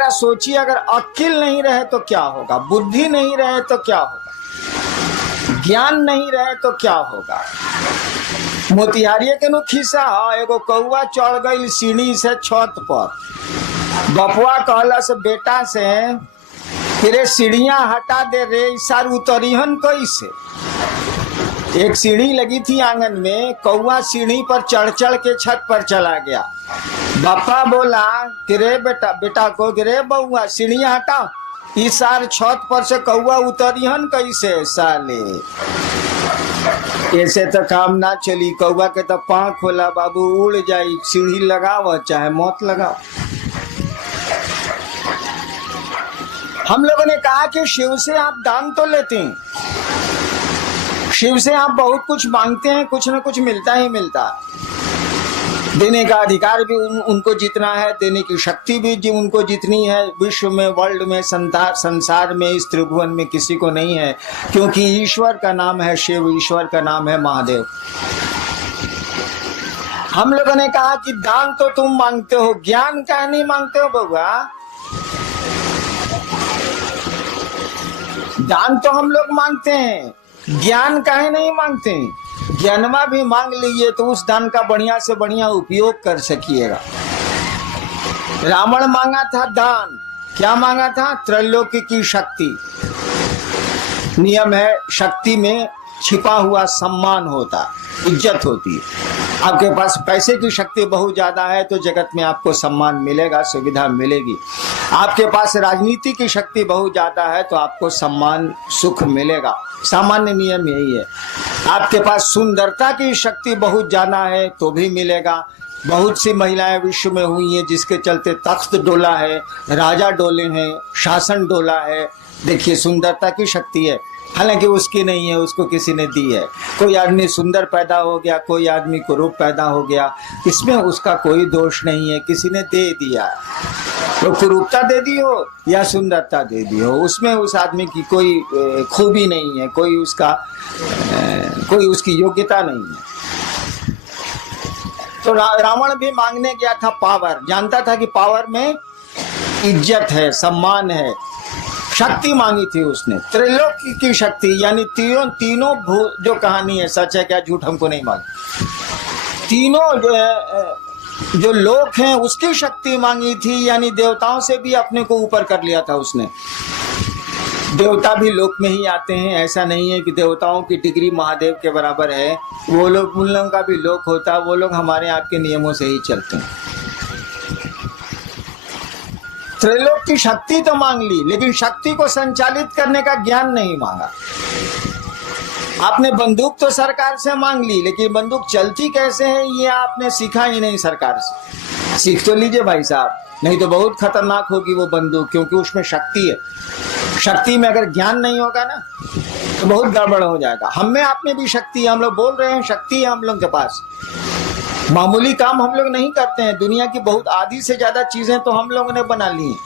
जरा सोचिए, अगर अक्ल नहीं रहे तो क्या होगा, बुद्धि नहीं रहे तो क्या होगा, ज्ञान नहीं रहे तो क्या होगा। मोतिहारिये के नु खिस्सा है, एगो कौआ चढ़ गई सीढ़ी से छत पर। बपुआ कहला से बेटा से, तेरे सीढ़ियां हटा दे रे, सार उतरिहन कैसे। एक सीढ़ी लगी थी आंगन में, कौआ सीढ़ी पर चढ़ चढ़ के छत पर चला गया। बापा बोला तेरे बेटा को, गिरे बउआ सीढ़ियां हटा, इस सार छत पर से कौआ उतरिहन कैसे साले। ऐसे तो काम ना चली, कौआ के तो पाँव खोला बाबू, उड़ जाई, सीढ़ी लगाओ चाहे मौत लगाओ। हम लोगों ने कहा कि शिव से आप दान तो लेते हैं, शिव से आप बहुत कुछ मांगते हैं, कुछ न कुछ मिलता ही मिलता है। देने का अधिकार भी उनको जितना है, देने की शक्ति भी उनको जितनी है, विश्व में, वर्ल्ड में, संसार में, इस त्रिभुवन में किसी को नहीं है, क्योंकि ईश्वर का नाम है शिव, ईश्वर का नाम है महादेव। हम लोगों ने कहा कि दान तो तुम मांगते हो, ज्ञान का नहीं मांगते हो बउआ। दान तो हम लोग मांगते हैं, ज्ञान काहे नहीं मांगते। ज्ञानमा भी मांग लीजिए तो उस दान का बढ़िया से बढ़िया उपयोग कर सकिएगा। रावण मांगा था दान, क्या मांगा था, त्रैलोक्य की शक्ति। नियम है, शक्ति में छिपा हुआ सम्मान होता, इज्जत होती है। आपके पास पैसे की शक्ति बहुत ज्यादा है तो जगत में आपको सम्मान मिलेगा, सुविधा मिलेगी। आपके पास राजनीति की शक्ति बहुत ज्यादा है तो आपको सम्मान, सुख मिलेगा। सामान्य नियम यही है। आपके पास सुंदरता की शक्ति बहुत ज्यादा है तो भी मिलेगा। बहुत सी महिलाएं विश्व में हुई हैं जिसके चलते तख्त डोला है, राजा डोले हैं, शासन डोला है। देखिए, सुंदरता की शक्ति है, हालांकि उसकी नहीं है, उसको किसी ने दी है। कोई आदमी सुंदर पैदा हो गया, कोई आदमी कुरूप पैदा हो गया, इसमें उसका कोई दोष नहीं है, किसी ने दे दिया। तो कुरूपता दे दी हो या सुंदरता दे दी हो, उसमें उस आदमी की कोई खूबी नहीं है, कोई उसकी योग्यता नहीं है। तो रावण भी मांगने गया था पावर, जानता था कि पावर में इज्जत है, सम्मान है। शक्ति मांगी थी उसने, त्रिलोकी की शक्ति, यानी तीनों जो कहानी है सच है क्या झूठ हमको नहीं मालूम, तीनों जो लोक हैं उसकी शक्ति मांगी थी, यानी देवताओं से भी अपने को ऊपर कर लिया था उसने। देवता भी लोक में ही आते हैं, ऐसा नहीं है कि देवताओं की डिग्री महादेव के बराबर है। वो लोग, उन लोगों का भी लोक होता, वो लोग हमारे आपके नियमों से ही चलते हैं। त्रैलोक की शक्ति तो मांग ली, लेकिन शक्ति को संचालित करने का ज्ञान नहीं मांगा। आपने बंदूक तो सरकार से मांग ली, लेकिन बंदूक चलती कैसे है ये आपने सीखा ही नहीं सरकार से। सीख तो लीजिए भाई साहब, नहीं तो बहुत खतरनाक होगी वो बंदूक, क्योंकि उसमें शक्ति है। शक्ति में अगर ज्ञान नहीं होगा ना तो बहुत गड़बड़ हो जाएगा। हम में आप में भी शक्ति है, हम लोग बोल रहे हैं शक्ति है हम लोग के पास। मामूली काम हम लोग नहीं करते हैं, दुनिया की बहुत आधी से ज्यादा चीजें तो हम लोगों ने बना ली हैं।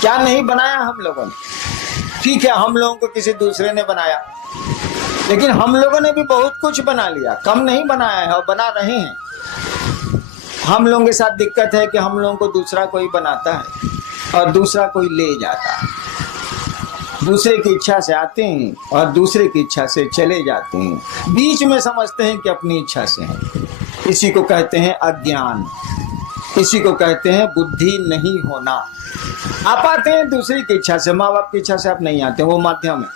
क्या नहीं बनाया हम लोगों ने? ठीक है, हम लोगों को किसी दूसरे ने बनाया, लेकिन हम लोगों ने भी बहुत कुछ बना लिया, कम नहीं बनाया है और बना रहे हैं। हम लोगों के साथ दिक्कत है कि हम लोगों को दूसरा कोई बनाता है और दूसरा कोई ले जाता है। दूसरे की इच्छा से आते हैं और दूसरे की इच्छा से चले जाते हैं, बीच में समझते हैं कि अपनी इच्छा से हैं। इसी को कहते हैं अज्ञान, इसी को कहते हैं बुद्धि नहीं होना। आप आते हैं दूसरी की इच्छा से, माँ बाप की इच्छा से आप नहीं आते, वो माध्यम है।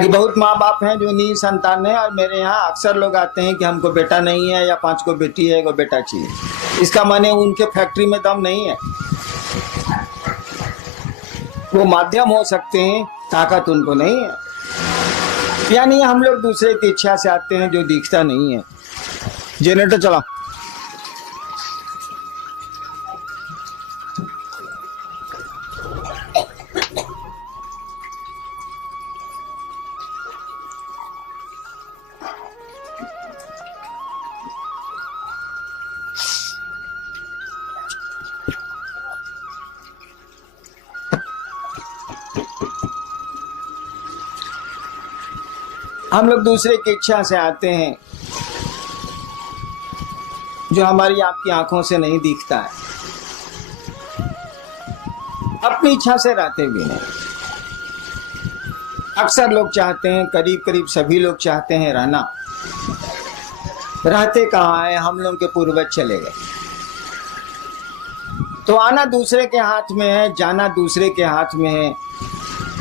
कि बहुत माँ बाप हैं जो निसंतान है, और मेरे यहाँ अक्सर लोग आते हैं कि हमको बेटा नहीं है या 5 को बेटी है, 1 बेटा चाहिए। इसका माने उनके फैक्ट्री में दम नहीं है, वो माध्यम हो सकते हैं, ताकत उनको नहीं है। यानी हम लोग दूसरे की इच्छा से आते हैं जो दिखता नहीं है। जनरेटर चला। हम लोग दूसरे की इच्छा से आते हैं जो हमारी आपकी आंखों से नहीं दिखता है। अपनी इच्छा से रहते भी नहीं। अक्सर लोग चाहते हैं, करीब करीब सभी लोग चाहते हैं रहना, रहते कहाँ है, हम लोग के पूर्वज चले गए। तो आना दूसरे के हाथ में है, जाना दूसरे के हाथ में है।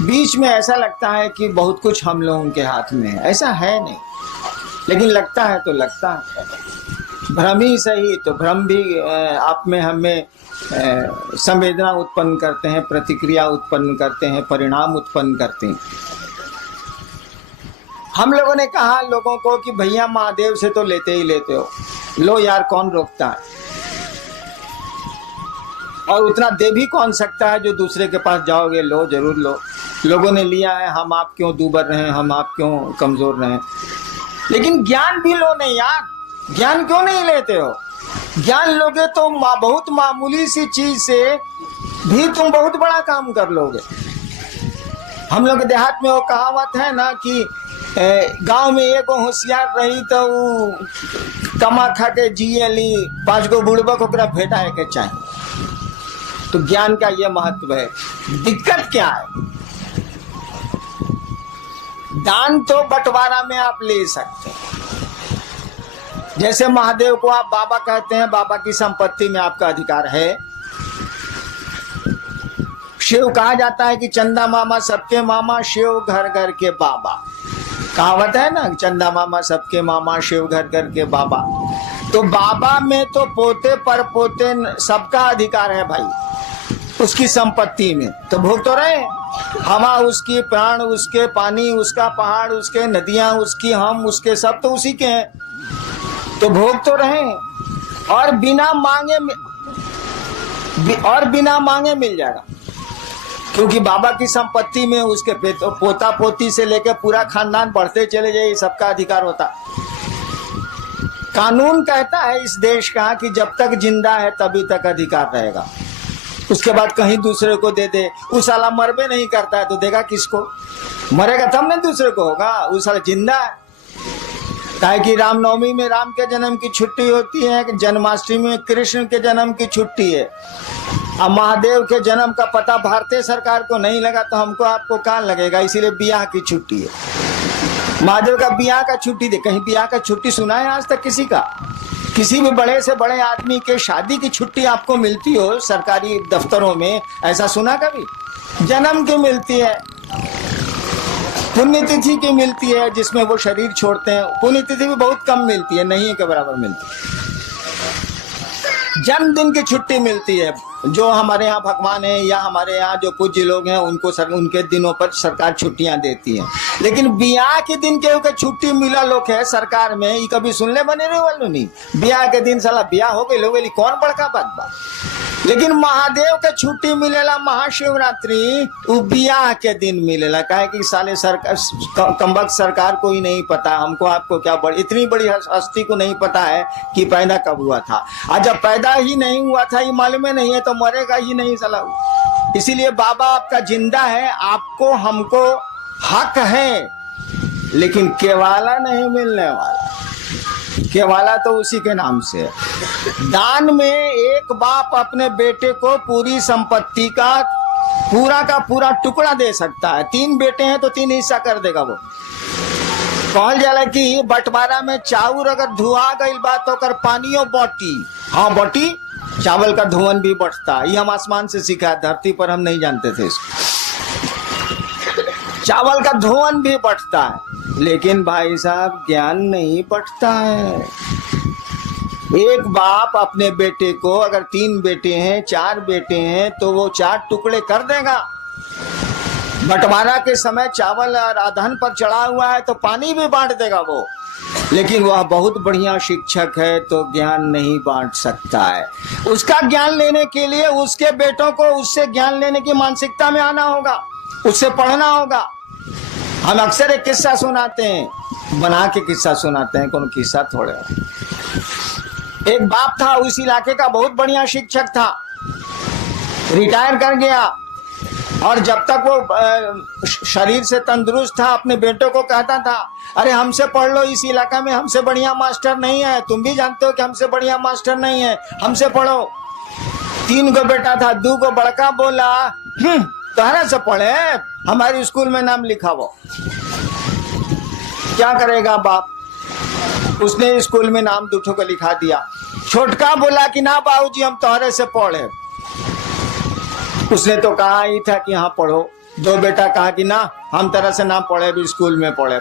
बीच में ऐसा लगता है कि बहुत कुछ हम लोगों के हाथ में है, ऐसा है नहीं, लेकिन लगता है तो लगता है। भ्रम ही सही, तो भ्रम भी आप में हमें संवेदना उत्पन्न करते हैं, प्रतिक्रिया उत्पन्न करते हैं, परिणाम उत्पन्न करते हैं। हम लोगों ने कहा लोगों को कि भैया महादेव से तो लेते ही लेते हो, लो यार कौन रोकता है, और उतना दे भी कौन सकता है जो दूसरे के पास जाओगे, लो जरूर लो। लोगों ने लिया है, हम आप क्यों दूबर रहे, हम आप क्यों कमजोर रहे। लेकिन ज्ञान भी लो नहीं यार, ज्ञान क्यों नहीं लेते हो? ज्ञान लोगे तो बहुत मामूली सी चीज से भी तुम बहुत बड़ा काम कर लोगे। हम लोग देहात में वो कहावत है ना कि गांव में एक होशियार रही तो कमा खा के जिए ली, 5 गो बुड़बक ओकरा भेटाए के चाहिए। तो ज्ञान का ये महत्व है। दिक्कत क्या है? दान तो बंटवारा में आप ले सकते हैं। जैसे महादेव को आप बाबा कहते हैं, बाबा की संपत्ति में आपका अधिकार है। शिव कहा जाता है कि चंदा मामा सबके मामा, शिव घर घर के बाबा। कहावत है ना, चंदा मामा सबके मामा, शिव घर घर के बाबा। तो बाबा में तो पोते पर पोते सबका अधिकार है भाई, उसकी संपत्ति में। तो भोग तो रहे, हवा उसकी, प्राण उसके, पानी उसका, पहाड़ उसके, नदियां उसकी, हम उसके, सब तो उसी के हैं। तो भोग तो रहे, और बिना मांगे मिल जाएगा, क्योंकि बाबा की संपत्ति में उसके पोता पोती से लेकर पूरा खानदान बढ़ते चले जाए, सबका अधिकार होता। कानून कहता है इस देश का कि जब तक जिंदा है तभी तक अधिकार रहेगा, उसके बाद कहीं दूसरे को दे दे। उस साला मरबे नहीं करता है तो देगा किसको? मरेगा तब ना दूसरे को होगा, उस साला जिंदा है। काहे कि रामनवमी में राम के जन्म की छुट्टी होती है, जन्माष्टमी में कृष्ण के जन्म की छुट्टी है। अब महादेव के जन्म का पता भारतीय सरकार को नहीं लगा तो हमको आपको कहाँ लगेगा, इसीलिए बियाह की छुट्टी है। महादेव का बियाह का छुट्टी दे, कहीं बियाह का छुट्टी सुना है आज तक किसी का? किसी भी बड़े से बड़े आदमी के शादी की छुट्टी आपको मिलती हो सरकारी दफ्तरों में, ऐसा सुना कभी? जन्म की मिलती है, पुण्यतिथि की मिलती है जिसमें वो शरीर छोड़ते हैं, पुण्यतिथि भी बहुत कम मिलती है, नहीं के बराबर मिलती है। जन्मदिन की छुट्टी मिलती है, जो हमारे यहाँ भगवान है या हमारे यहाँ जो पूज्य लोग हैं उनको उनके दिनों पर सरकार छुट्टियां देती है। लेकिन बियाह के दिन के छुट्टी मिला लोग है सरकार में, ये कभी सुनने बने रहे वालों नहीं। बियाह के दिन साला बियाह हो गई लोग, कौन बड़का बात बा। लेकिन महादेव के छुट्टी मिलेला महाशिवरात्रि, वो बियाह के दिन मिलेला। काहे कि साले सरकार कमबख्त सरकार को ही नहीं पता, हमको आपको क्या इतनी बड़ी हस्ती को नहीं पता है कि पैदा कब हुआ था। और जब पैदा ही नहीं हुआ था, ये मालूम नहीं है तो मरेगा ही नहीं साला। इसीलिए बाबा आपका जिंदा है, आपको हमको हक है, लेकिन केवाला नहीं मिलने वाला। केवाला तो उसी के नाम से है। दान में एक बाप अपने बेटे को पूरी संपत्ति का पूरा टुकड़ा दे सकता है। 3 बेटे हैं तो 3 हिस्सा कर देगा वो। कहल जाला कि बंटवारा में चाउर अगर धुआ गई बात तो कर पानियों बटी, हाँ बटी, चावल का धुवन भी बढ़ता। ये हम आसमान से सीखा, धरती पर हम नहीं जानते थे इसको। चावल का धुवन भी बढ़ता है, लेकिन भाई साहब ज्ञान नहीं बढ़ता है। एक बाप अपने बेटे को, अगर 3 बेटे हैं 4 बेटे हैं तो वो 4 टुकड़े कर देगा। बंटवारा के समय चावल और अधन पर चढ़ा हुआ है तो पानी भी बांट देगा वो। लेकिन वह बहुत बढ़िया शिक्षक है तो ज्ञान नहीं बांट सकता है। उसका ज्ञान लेने के लिए उसके बेटों को उससे ज्ञान लेने की मानसिकता में आना होगा, उससे पढ़ना होगा। हम अक्सर एक किस्सा सुनाते हैं, बना के किस्सा सुनाते हैं, कौन किस्सा थोड़े। एक बाप था, उस इलाके का बहुत बढ़िया शिक्षक था, रिटायर कर गया, और जब तक वो शरीर से तंदुरुस्त था अपने बेटों को कहता था, अरे हमसे पढ़ लो, इस इलाका में हमसे बढ़िया मास्टर नहीं है, तुम भी जानते हो कि हमसे बढ़िया मास्टर नहीं है, हमसे पढ़ो। 3 को बेटा था, 2 को बड़का बोला तोहरा से पढ़े हमारे स्कूल में नाम लिखावो। क्या करेगा बाप, उसने स्कूल में नाम 2 को लिखा दिया। छोटका बोला कि ना बाबूजी हम तोहरे से पढ़े। उसने तो कहा ही था कि हाँ पढ़ो। 2 बेटा कहा कि ना हम तरह से ना पढ़े, भी स्कूल में पढ़े।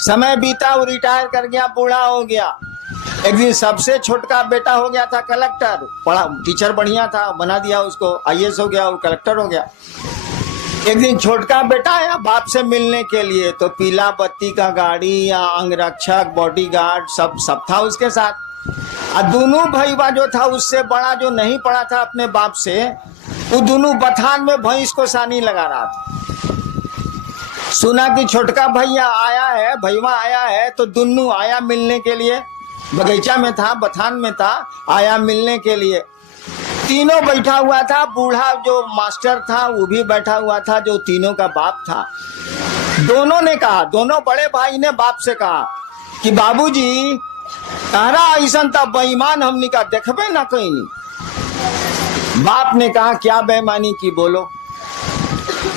समय बीता, वो रिटायर कर गया, बूढ़ा हो गया। एक दिन सबसे छोटका बेटा हो गया था कलेक्टर, पढ़ा टीचर बढ़िया था, बना दिया उसको, IAS हो गया, वो कलेक्टर हो गया। एक दिन छोटका बेटा आया बाप से मिलने के लिए, तो पीला बत्ती का गाड़ी या अंगरक्षक बॉडीगार्ड सब था उसके साथ। और दोनों भईवा जो था उससे बड़ा जो नहीं पड़ा था अपने बाप से, वो दोनों बथान में भैंस को सानी लगा रहा था। सुना कि छोटका भैया आया है, भईवा आया है, तो दोनों आया मिलने के लिए। बगीचा में था, बथान में था, आया मिलने के लिए। तीनों बैठा हुआ था, बूढ़ा जो मास्टर था वो भी बैठा हुआ था, जो तीनों का बाप था। दोनों ने कहा, दोनों बड़े भाई ने बाप से कहा कि बाबूजी तारा ऐसा था बेईमान हमनी का देखबे ना कहीं नहीं। बाप ने कहा क्या बेईमानी की बोलो।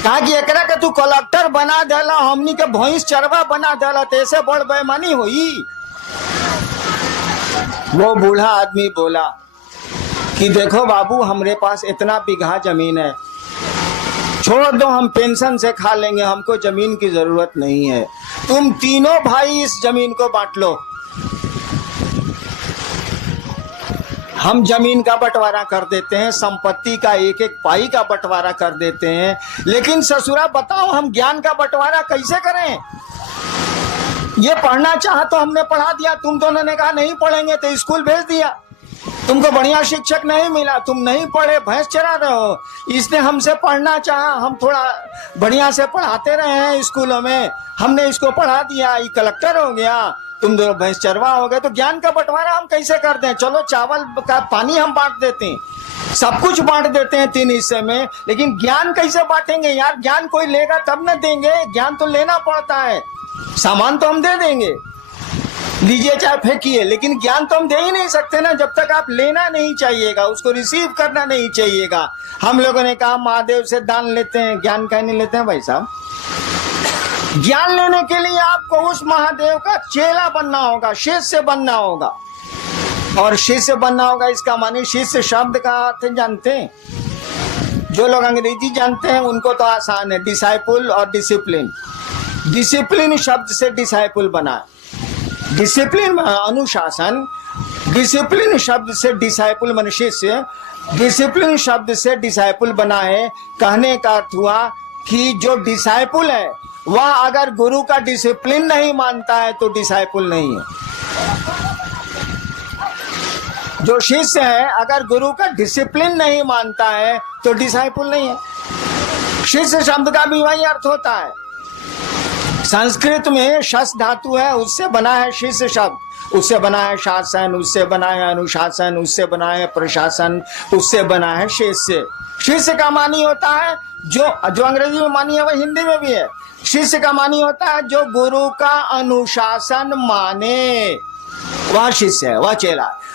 कहा कि एकरा के तू कलेक्टर बना देला, हमनी के भैंस चरवा बना देला, ऐसे बड़ बेईमानी हुई। वो बूढ़ा आदमी बोला कि देखो बाबू हमरे पास इतना बीघा जमीन है, छोड़ दो हम पेंशन से खा लेंगे, हमको जमीन की जरूरत नहीं है, तुम तीनों भाई इस जमीन को बांट लो। हम जमीन का बंटवारा कर देते हैं, संपत्ति का एक एक पाई का बंटवारा कर देते हैं, लेकिन ससुरा बताओ हम ज्ञान का बंटवारा कैसे करें। ये पढ़ना चाहा तो हमने पढ़ा दिया, तुम दोनों ने कहा नहीं पढ़ेंगे तो स्कूल भेज दिया। तुमको बढ़िया शिक्षक नहीं मिला, तुम नहीं पढ़े, भैंस चरा रहे हो। इसने हमसे पढ़ना चाहा, हम थोड़ा बढ़िया से पढ़ाते रहे हैं स्कूलों में, हमने इसको पढ़ा दिया, ये कलेक्टर हो गया, तुम दोनों भैंस चरवा हो गए। तो ज्ञान का बंटवारा हम कैसे कर दें। चलो चावल का पानी हम बांट देते हैं, सब कुछ बांट देते हैं 3 हिस्से में, लेकिन ज्ञान कैसे बांटेंगे यार। ज्ञान कोई लेगा तब न देंगे, ज्ञान तो लेना पड़ता है। सामान तो हम दे देंगे, लीजिए चाहे फेंकिए, लेकिन ज्ञान तो हम दे ही नहीं सकते ना जब तक आप लेना नहीं चाहिएगा, उसको रिसीव करना नहीं चाहिएगा। हम लोगों ने कहा महादेव से दान लेते हैं, ज्ञान का नहीं लेते हैं भाई साहब। ज्ञान लेने के लिए आपको उस महादेव का चेला बनना होगा, शिष्य बनना होगा। और शिष्य बनना होगा इसका माने शिष्य शब्द का अर्थ जानते हैं। जो लोग अंग्रेजी जानते हैं उनको तो आसान है, डिसाइपुल और डिसिप्लिन। डिसिप्लिन शब्द से डिसाइपुल बना, डिसिप्लिन अनुशासन, डिसिप्लिन शब्द से डिसाइपुल मन शिष्य, डिसिप्लिन शब्द से डिसाइपुल बना है। कहने का अर्थ हुआ कि जो डिसाइपुल है वह अगर गुरु का डिसिप्लिन नहीं मानता है तो डिसाइपुल नहीं है। जो शिष्य है अगर गुरु का डिसिप्लिन नहीं मानता है तो डिसाइपुल नहीं है। शिष्य शब्द का भी वही अर्थ होता है। संस्कृत में शस धातु है, उससे बना है शिष्य शब्द, उससे बना है शासन, उससे बना है अनुशासन, उससे बना है प्रशासन, उससे बना है शिष्य। शिष्य का मानी होता है जो अंग्रेजी में मानी है वह हिंदी में भी है। शिष्य का मानी होता है जो गुरु का अनुशासन माने, वह शिष्य है, वह चेला है।